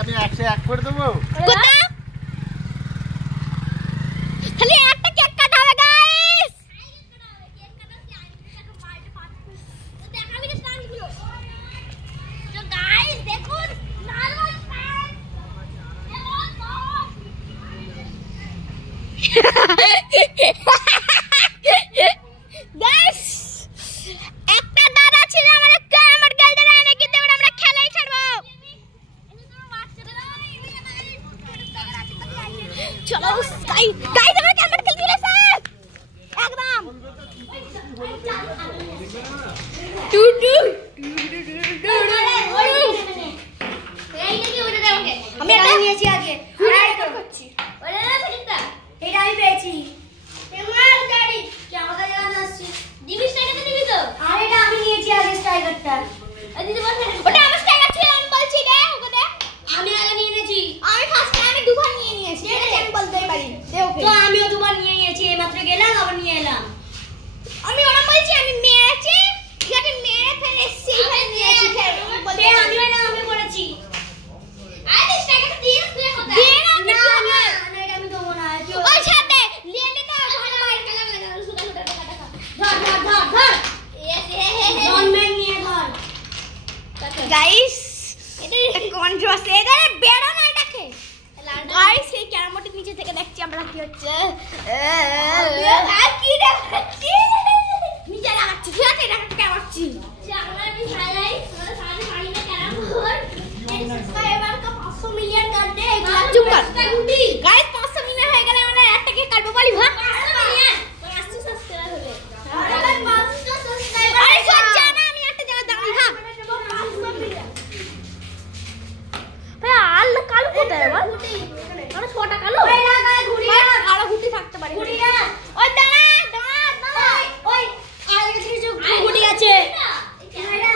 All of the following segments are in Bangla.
আমি 101 করে দেবো। খালি একটা কেক কাটা হবে গাইস। তো গাইস দেখুন নরমাল ফ্যান। গাইস একটা দাদা ছিল আমাদের আমার গালদের আনে কিন্তু আমরা খেলাই ছাড়বো। চলো গাইস আমরা ক্যামেরা খেলতে গেছে একদম টু টু আমি এটা নিয়েছি আগে আর করছি ওরে না সেটা এটা আমি পেয়েছি তোমার গাড়ি কি আমাদের জানা আসছে দিবি স্ট্রাইকারটা দিবি তো আর এটা আমি নিয়েছি আগে স্ট্রাইকারটা দিদি বল ওটা আমার স্ট্রাইকার ছিল আমি বলছি দে ওকে দে আমি আগে নিয়ে নিয়েছি আমি ফার্স্ট টাইমে দুবার নিয়ে নিয়েছি এটা আমি বলতেই পারি দে ওকে তো আমিও দুবার নিয়ে নিয়েছি এইমাত্র গেলাম আবার নিয়ে এলাম আমি ওরা বলছি আমি মেরেছি যাতে মেরে ফেলে সেইভাবে নিয়েছি বলতে আমি না আমি করেছি আরে স্ট্রাইকারটা দিয়ে তুই কোথায় দে না না এটা আমি দেবো না ওই সাথে নিয়ে নে তো ভালো মার খেলা লাগা সুদা সুদা টাকা ধর ডন ম্যান নিয়ে ধর গাইস এটা কন্ট্রোভার্সি এখানে বেরো না এটাকে গাইস এই ক্যামেরাটি নিচে থেকে দেখছি আমরা কি হচ্ছে আর কি দেখাচ্ছি নিচে লাগাচ্ছি ঠিক আছে এটা কেমনছি আমরা আমি হাইলাইট আমাদের সামনে পারি না ক্যামেরা সাবস্ক্রাইবার का 500 মিলিয়ন कर दे চুপ কর গাইস 500 মিলিয়ন হয়ে গেলে আমরা একটা কে কাটবো বলি ভাগ 500 মিলিয়ন 500 সাবস্ক্রাইবার হবে আরে 500 সাবস্ক্রাইবার আরে সজ্জা না আমি একটা জায়গা দাঁড়াই ভাগ 500 মিলিয়ন ভাই আল কালো কোথায় বল মানে ছোটা কালো ওই লাগায় ঘুরি না আরো ঘুটি থাকতে পারে ঘুরি না ওই দাঁড়া ওই আগে কিছু ঘুটি আছে এটা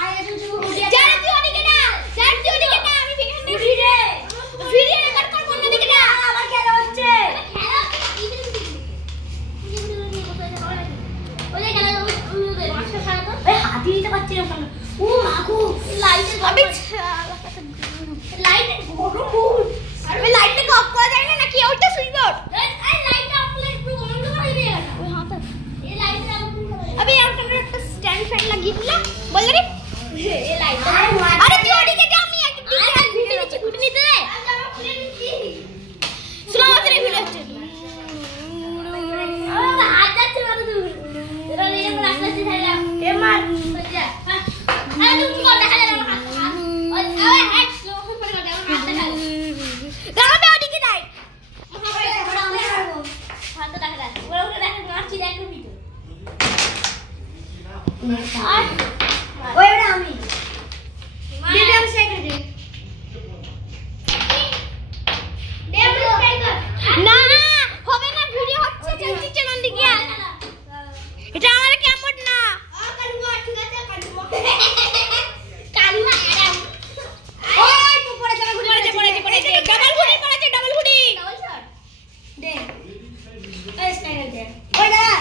আগে কিছু ঘুটি আছে যারা তুই ওদিকে না যারা তুই ওদিকে না আমি এখানে ঘুরি রে ভিডিও রেকর্ড করব না দিকে না আমার খেলা হচ্ছে খেলা ওই খেলা ওই মাস্টার খেলা তো এই হাতি দিতে পারছি না সামনে ও মাগো লাইটে আমি লাইট বড় ভুল আরে লাইটটা অফ করা যায় না নাকি ওইটা সুইচ বোর্ড এই লাইটটা অফ করে একটু বন্ধ করে দিয়ে গেল ওই হাত এই লাইটটা अभी यार तुमने একটা স্ট্যান্ড ফ্যান লাগিয়ে দিলা বল রে এই লাইটটা আরে তুই ওদিকে যা আমি এক ঘুরতে নিতে দে আমি খুলে নিচ্ছি স্লো করে ভিডিও হচ্ছে হাত যাচ্ছে না তুই এরা এই রাস্তা দিয়ে ধাইলা এ মার যা আরে তুই কি কর দেখা যায় আমার হাত আরে হ্যাঁ স্লো করে কাটে আমার হাতটা ঢাল দাঁড়াবে ওদিকে যাই হাতটা দেখা যায় ওরা ওরা দেখা মারছি দেখ ভিডিও আর ওই ওটা আমি দিদি আমি স্ট্রাইকার দে দে আমি স্ট্রাইকার না হবে না ভিডিও হচ্ছে চলছি চ্যানেল দিকে এটা আমার কেমন না কালুয়া ঠিক আছে কালুয়া কালুয়া আরাম ওই তো পড়ে যাবে পড়েছে ডাবল ঘুড়ি পড়েছে ডাবল ঘুড়ি ডাবল শট দে এই স্ট্রাইকার দে ওই দাদা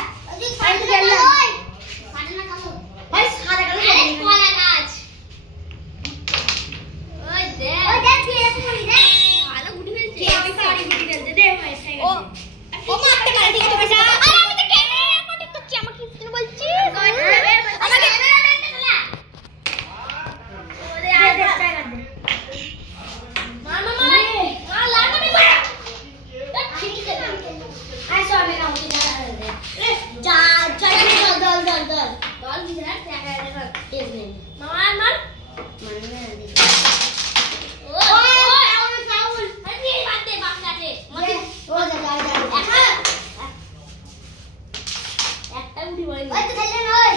আমি তো গেলাম ফাটে না কালো ভাই সাদা কালো আরে কোলা গাছ ওই দে তুই এসে করি দে ভালো গুটি ফেলছে আমি সারি গুটি ফেলতে দে ভাই ও মারতে পারে ঠিক আছে আরে আমি তো ক্যামেরা রেকর্ডিং করছি আমাকে কিছু বলছিস আমাকে ক্যামেরা ম্যানটা খেলা ওরে আয় দে স্ট্রাইকার দে মামা মার লাগবে না ঠিক আছে আয় সব মেরা উঠে যা যা দল দল দিরা টাকা টাকা টেজ নেই মামা মার মানে দি ওই ফাউল ফাউল আরে বাদ দে বাপ কাছে ও যা একটা উঠি বলে ওই তো খেলে নয়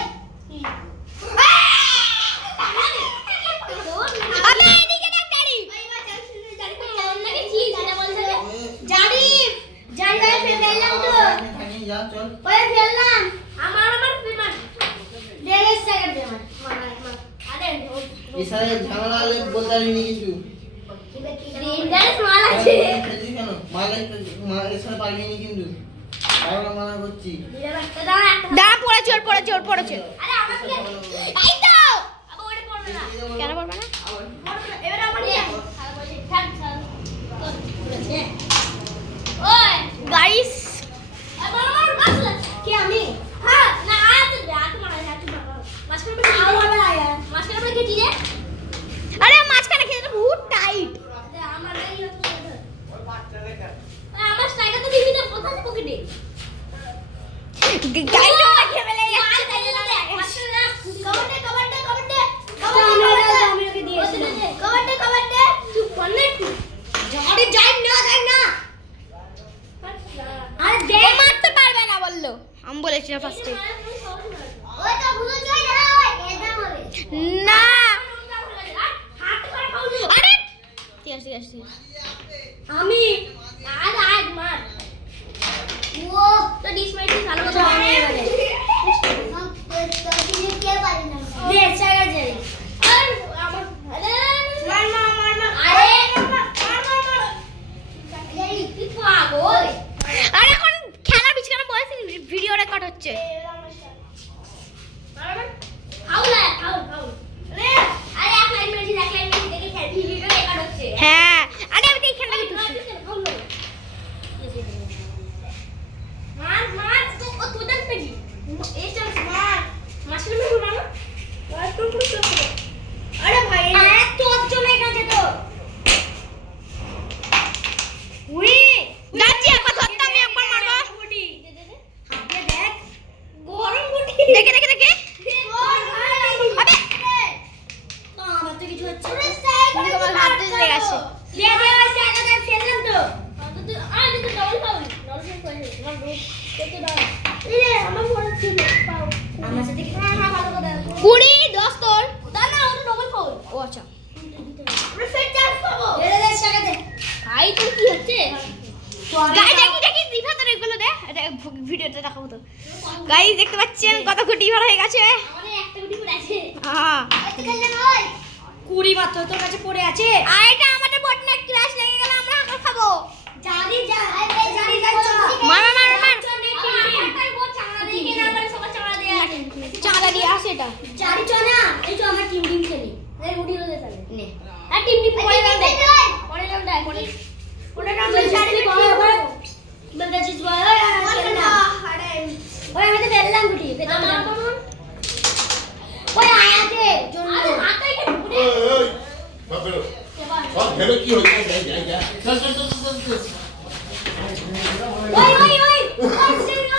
আমি এদিকে দেখ গাড়ি ওই মা চল শুনে গাড়ি কই যাও নাকি জি যেটা বলছে গাড়ি গাড়ি ফেললাম তো যা চল ওই ফেললাম আমার বিমান দেরে সেকেন্ড দে আমার আরে ইসারে ঝামেলা হলে বলতে পারিনি কিছু ইন্টারেস মাল আছে তুই কেন মাল ইসারে পারিনি কিন্তু আরে মানা করছি দাঁড়া পড়েছে আরে আমার কি এই তো আবার ওটা পড়বে না কেন পড়বে না এবারে আমার আসছিস? আমি আজ মার ও তো ডিস মাইটি ভালো কথা বানিয়ে গেলে তো তুমি কে পারি না দে চাগা যাই আর আমার মার আরে মার এই কি পাগল আরে এখন খেলা বিছানা বলছি ভিডিও রেকর্ড হচ্ছে আউলা আউল রে আরে এক লাইন মেরেছি দেখে ভিডিও রেকর্ড হচ্ছে হ্যাঁ আরে আমি দেখে না মার তো তুই দেখতে কি এই চল মার মাসলে মেরে মার আর তো পুরো আরে ভাই আরে তোর চলে গেছে তো উই যাচ্ছি একবার ধরতে আমি একবার মারবো গুটি দে দে হাত দিয়ে দেখ গরম গুটি দেখে দেখে দেখে আবে তো আমার তো কিছু হচ্ছে তুমি তোমার হাত দিয়ে লেগে আছে দে দে ওই জায়গাটা ফেললাম তো তুই আরে তুই ডবল ফাউল করে তোমার রোড কত দাও এই আমার ফোন ছিল পাও আমার সাথে কি হ্যাঁ ভালো কথা কুড়ি 10 তোর না না ওটা ডবল ফাউল ও আচ্ছা আমরা ফেট চান্স পাবো দে দে টাকা দে ভাই তোর কি হচ্ছে গাইস দেখি দিভা তোর এগুলো দে এটা ভিডিওতে দেখাবো তো গাইস দেখতে পাচ্ছেন কত গুটি ভরা হয়ে গেছে আমাদের একটা গুটি পড়ে আছে হ্যাঁ এত খেললে নয় 20 মাত্র তোর কাছে পড়ে আছে আর এটা আমাদের বটনে ক্র্যাশ লেগে গেল আমরা আবার খাবো জানি যা জানি যা মার তাই বল চামড়া দিয়ে কেন আমার সবার চামড়া দিয়ে আছে চামড়া দিয়ে আছে এটা জানি চ না এই তো আমরা টিম খেলি এই গুটি হলে চলে নে আর টিম পড়ে যাবে পড়ে যাবে ওটা নাম জানি কই আবার বলতে চিজ বল না আরে ওই আমি তো বেললাম গুটি বেললাম ওই আয়াতে আরে হাতই কে গুটি ওই বাপেরো সব ভেবে কি হইছে যা চল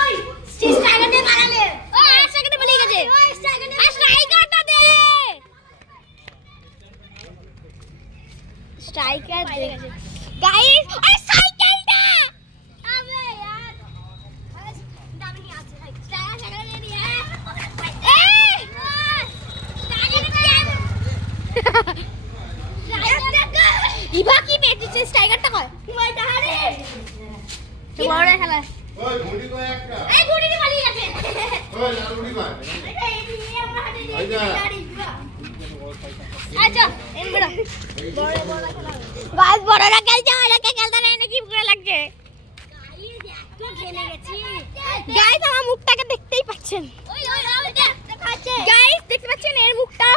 ওই স্ট্রাইকারটা মারালে ওই স্ট্রাইকারটা বলে গেছে ওই স্ট্রাইকারটা দে স্ট্রাইকার দে গাইস ওই সাইকেলটা আবে यार দামি নিয়ে আসছে স্ট্রাইকার নিয়ে নিয়ে এই ইভা কি পেয়েছে স্ট্রাইকারটা কয় ওই দাঁড়ে তো বড় খেলা ওই ঘুড়ি কই একটা এই ঘুড়িতে পালিয়ে গেছে ওই লাল ঘুড়ি কই এটা এই নিয়ে আমরা হাতে দিয়ে আইজা আচ্ছা এন বড় বড় খেলা গাইস বড়রা খেলছে ওরাকে খেলতে না নাকি পুরো লাগছে গাইস একটু খেলে গেছি গাইস আমার মুখটাকে দেখতেই পাচ্ছেন ওই দেখাচ্ছে গাইস দেখতে পাচ্ছেন এর মুখটা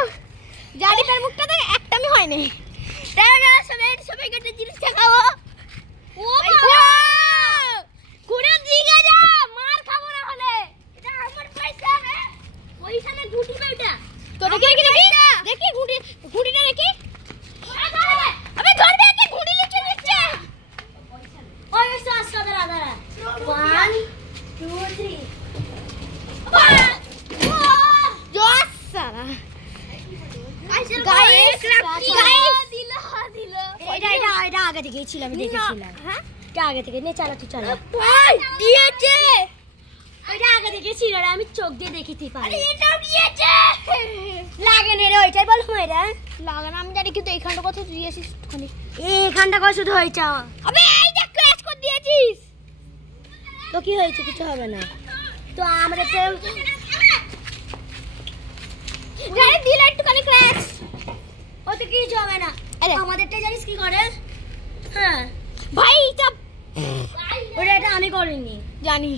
জারিফের মুখটা তো একদমই হয়নি তাহলে সবাই একটা জিনিস দেখাবো ও বাবা ঘুরে দিকে যা মার খাবো না হলে এটা আমার পয়সা পয়সা না গুটি না এটা তো দেখি দেখি গুটিটা দেখি আবে ধরবে কি গুটি লিচে নিচ্ছে ওই আস্তে দাঁড়া 1 2 3 জোস সারা গাইস দিল এটা আগে থেকেই ছিল আমি দেখেছিলাম হ্যাঁ এটা আগে থেকে নে চালা তুই চালা দিয়েছে ওইটা আগে থেকে ছিল রে আমি চোখ দিয়ে দেখেছি পারি আরে এটাও দিয়েছে লাগে নে রে ওইটাই বল মেরা লাগে না আমি জানি কিন্তু এইখানটা কত দিয়েছিস ওখানে এইখানটা কত শুধু হইছে আবে এই দেখ ক্র্যাশ করে দিয়েছিস তো কি হয়েছে কিছু হবে না তো আমরা তো গাড়ি দিল একটুখানি ক্র্যাশ ওতে কিছু হবে না আমাদেরটা জানিস কি করে হ্যাঁ ভাই চাপ ওটা আমি করিনি জানি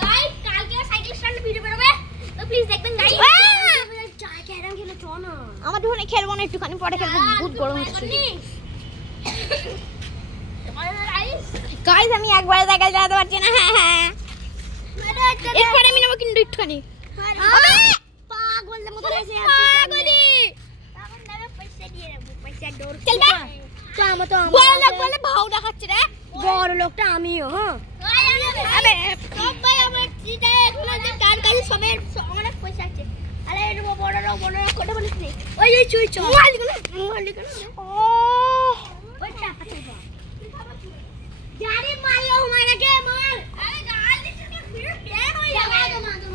গাইস কালকে সাইকেল স্ট্যান্ডে ভিডিও বেরোবে তো প্লিজ দেখবেন গাইস চাই ক্যারাম খেলে চ না আমার ধরে খেলবো না একটুখানি পরে খেলবো বহুত গরম হচ্ছে গাইস আমি একবার সাইকেল চালাতে পারছি না হ্যাঁ এরপরে আমি নেবো কিন্তু একটুখানি পাগলের মতো এসে পাগলি তখন নেবে পয়সা দিয়ে নেবো পয়সা দৌড় চলবে তো আমার তো বড় লোক বলে ভাও দেখাচ্ছে রে বড় লোকটা আমিও হ্যাঁ আবে সবাই আমার চিটা এখন যে টান কাজ সবে অনেক পয়সা আছে আরে বড় লোক কোটা বলিস নি ওই চুই চল মালিক না